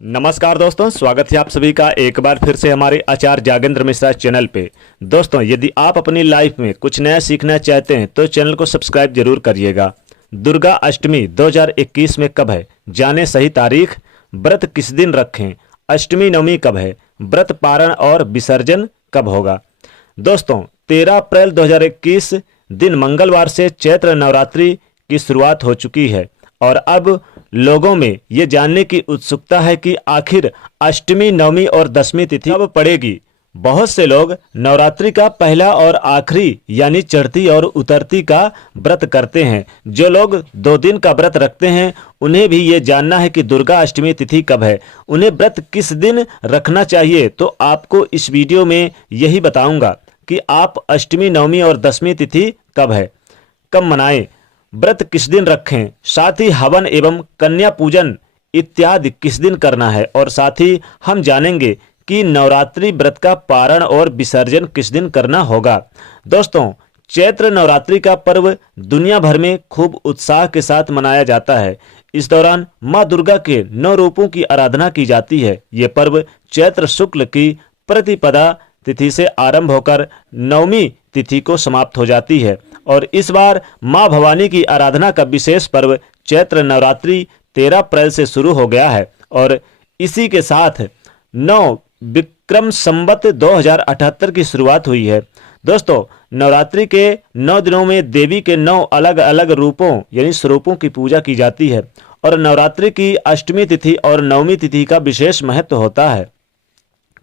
नमस्कार दोस्तों, स्वागत है आप सभी का एक बार फिर से हमारे आचार्य जागेंद्र मिश्रा चैनल पे। दोस्तों, यदि आप अपनी लाइफ में कुछ नया सीखना चाहते हैं तो चैनल को सब्सक्राइब जरूर करिएगा। दुर्गा अष्टमी 2021 में कब है, जाने सही तारीख। व्रत किस दिन रखें, अष्टमी नवमी कब है, व्रत पारण और विसर्जन कब होगा। दोस्तों, 13 अप्रैल 2021 दिन मंगलवार से चैत्र नवरात्रि की शुरुआत हो चुकी है और अब लोगों में ये जानने की उत्सुकता है कि आखिर अष्टमी, नवमी और दशमी तिथि कब पड़ेगी। बहुत से लोग नवरात्रि का पहला और आखिरी यानी चढ़ती और उतरती का व्रत करते हैं। जो लोग 2 दिन का व्रत रखते हैं उन्हें भी ये जानना है कि दुर्गा अष्टमी तिथि कब है, उन्हें व्रत किस दिन रखना चाहिए। तो आपको इस वीडियो में यही बताऊंगा कि आप अष्टमी, नवमी और दशमी तिथि कब है, कब मनाएं, व्रत किस दिन रखें, साथ ही हवन एवं कन्या पूजन इत्यादि किस दिन करना है और साथ ही हम जानेंगे कि नवरात्रि व्रत का पारण और विसर्जन किस दिन करना होगा। दोस्तों, चैत्र नवरात्रि का पर्व दुनिया भर में खूब उत्साह के साथ मनाया जाता है। इस दौरान मां दुर्गा के 9 रूपों की आराधना की जाती है। ये पर्व चैत्र शुक्ल की प्रतिपदा तिथि से आरंभ होकर नवमी तिथि को समाप्त हो जाती है और इस बार मां भवानी की आराधना का विशेष पर्व चैत्र नवरात्रि 13 अप्रैल से शुरू हो गया है और इसी के साथ 9 विक्रम संवत 2078 की शुरुआत हुई है। दोस्तों, नवरात्रि के 9 दिनों में देवी के 9 अलग अलग रूपों यानी स्वरूपों की पूजा की जाती है और नवरात्रि की अष्टमी तिथि और नवमी तिथि का विशेष महत्व होता है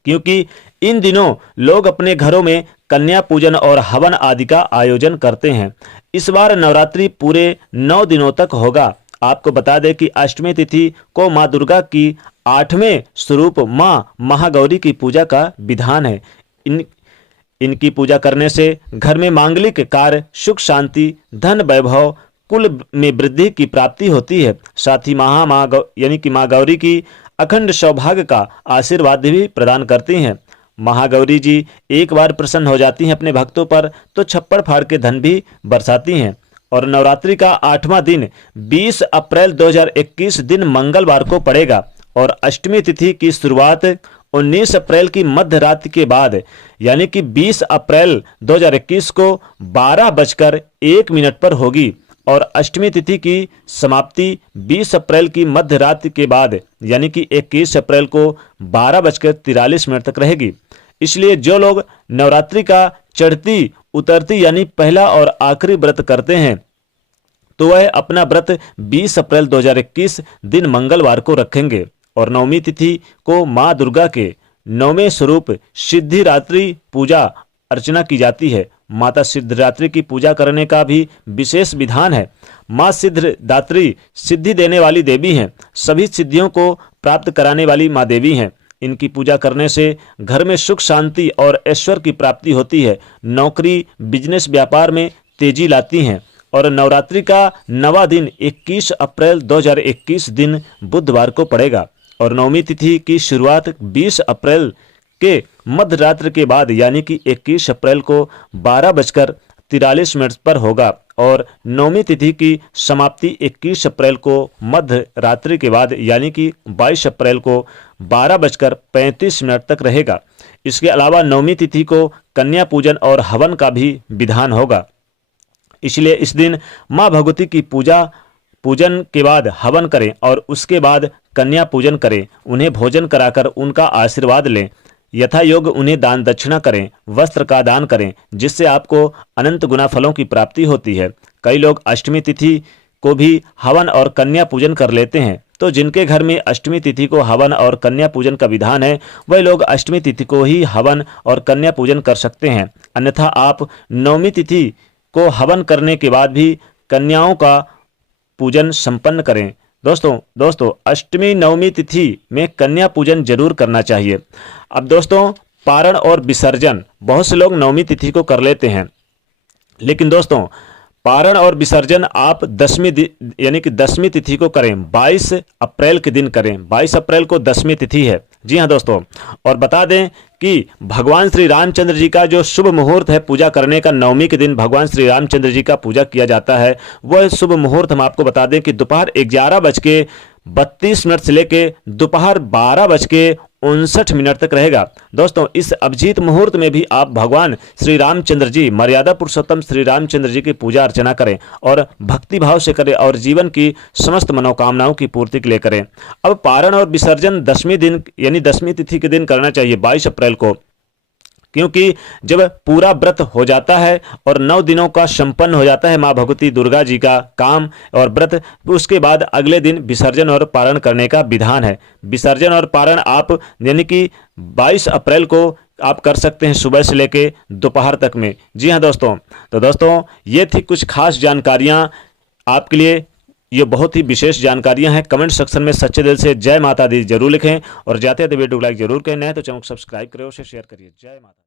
क्योंकि इन दिनों लोग अपने घरों में कन्या पूजन और हवन आदि का आयोजन करते हैं। इस बार नवरात्रि पूरे 9 दिनों तक होगा। आपको बता दें कि अष्टमी तिथि को मां दुर्गा की 8वें स्वरूप मां महागौरी की पूजा का विधान है। इनकी पूजा करने से घर में मांगलिक कार्य, सुख शांति, धन वैभव, कुल में वृद्धि की प्राप्ति होती है। साथ ही यानी कि मां गौरी की अखंड सौभाग्य का आशीर्वाद भी प्रदान करती हैं। महागौरी जी एक बार प्रसन्न हो जाती हैं अपने भक्तों पर तो छप्पड़ फाड़ के धन भी बरसाती हैं। और नवरात्रि का 8वां दिन 20 अप्रैल 2021 दिन मंगलवार को पड़ेगा और अष्टमी तिथि की शुरुआत 19 अप्रैल की मध्य रात्रि के बाद यानी कि 20 अप्रैल 2021 को 12:01 पर होगी और अष्टमी तिथि की समाप्ति 20 अप्रैल की मध्य रात्रि के बाद यानी कि 21 अप्रैल को 12:43 तक रहेगी। इसलिए जो लोग नवरात्रि का चढ़ती उतरती यानी पहला और आखिरी व्रत करते हैं तो वह अपना व्रत 20 अप्रैल 2021 दिन मंगलवार को रखेंगे और नवमी तिथि को मां दुर्गा के 9वें स्वरूप सिद्धिदात्री पूजा अर्चना की जाती है। माता सिद्धिदात्री की पूजा करने का भी विशेष विधान है। मां सिद्धिदात्री सिद्धि देने वाली देवी हैं, सभी सिद्धियों को प्राप्त कराने वाली मां देवी हैं। इनकी पूजा करने से घर में सुख शांति और ऐश्वर्य की प्राप्ति होती है। नौकरी, बिजनेस, व्यापार में तेजी लाती हैं और नवरात्रि का 9वां दिन 21 अप्रैल 2021 दिन बुधवार को पड़ेगा और नवमी तिथि की शुरुआत 20 अप्रैल के मध्य रात्रि के बाद यानी कि 21 अप्रैल को 12:43 पर होगा और नवमी तिथि की समाप्ति 21 अप्रैल को मध्य रात्रि के बाद यानी कि 22 अप्रैल को 12:35 तक रहेगा। इसके अलावा नवमी तिथि को कन्या पूजन और हवन का भी विधान होगा। इसलिए इस दिन मां भगवती की पूजन के बाद हवन करें और उसके बाद कन्या पूजन करें। उन्हें भोजन कराकर उनका आशीर्वाद लें। यथा योग उन्हें दान दक्षिणा करें, वस्त्र का दान करें, जिससे आपको अनंत गुना फलों की प्राप्ति होती है। कई लोग अष्टमी तिथि को भी हवन और कन्या पूजन कर लेते हैं। तो जिनके घर में अष्टमी तिथि को हवन और कन्या पूजन का विधान है वह लोग अष्टमी तिथि को ही हवन और कन्या पूजन कर सकते हैं। अन्यथा आप नवमी तिथि को हवन करने के बाद भी कन्याओं का पूजन संपन्न करें। दोस्तों अष्टमी नवमी तिथि में कन्या पूजन जरूर करना चाहिए। अब दोस्तों, पारण और विसर्जन बहुत से लोग नवमी तिथि को कर लेते हैं, लेकिन दोस्तों पारण और विसर्जन आप यानी कि दशमी तिथि को करें। 22 अप्रैल के दिन करें। 22 अप्रैल को दशमी तिथि है। जी हाँ दोस्तों, और बता दें कि भगवान श्री रामचंद्र जी का जो शुभ मुहूर्त है पूजा करने का, नवमी के दिन भगवान श्री रामचंद्र जी का पूजा किया जाता है। वह शुभ मुहूर्त हम आपको बता दें कि दोपहर 11 32 मिनट से लेके दोपहर 12:59 तक रहेगा। दोस्तों इस अभिजीत मुहूर्त में भी आप भगवान श्री रामचंद्र जी, मर्यादा पुरुषोत्तम श्री रामचंद्र जी की पूजा अर्चना करें और भक्ति भाव से करें और जीवन की समस्त मनोकामनाओं की पूर्ति के लिए करें। अब पारण और विसर्जन 10वीं दिन यानी 10वीं तिथि के दिन करना चाहिए 22 अप्रैल को, क्योंकि जब पूरा व्रत हो जाता है और 9 दिनों का संपन्न हो जाता है माँ भगवती दुर्गा जी का काम और व्रत, उसके बाद अगले दिन विसर्जन और पारण करने का विधान है। विसर्जन और पारण आप यानी कि 22 अप्रैल को आप कर सकते हैं सुबह से लेके दोपहर तक में। जी हाँ दोस्तों, तो दोस्तों ये थी कुछ खास जानकारियाँ आपके लिए। ये बहुत ही विशेष जानकारियां हैं। कमेंट सेक्शन में सच्चे दिल से जय माता दी जरूर लिखें और जाते हैं तो वीडियो को लाइक जरूर करें, नहीं तो चैनल को सब्सक्राइब करें और शेयर करिए। जय माता।